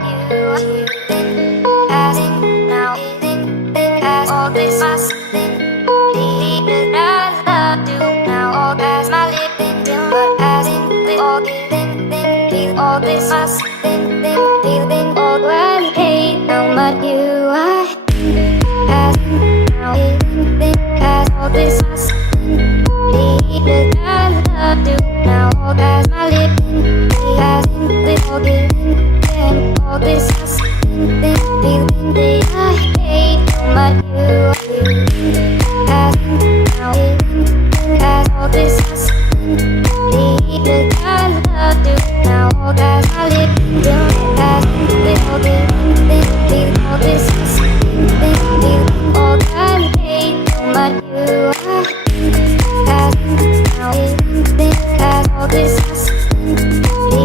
what you've been passing now. As all this must be as I do now. All as my living till but as in the all giving feel all this must feeling all when hate how much you are passing now. As all this must be as I do now. All as my living as in the all giving all this must feeling the I hate how much you are passing now. As all this must be as I do now. All as my living as in the all giving feel all this must feeling all I hate how much you are passing now. As all this must be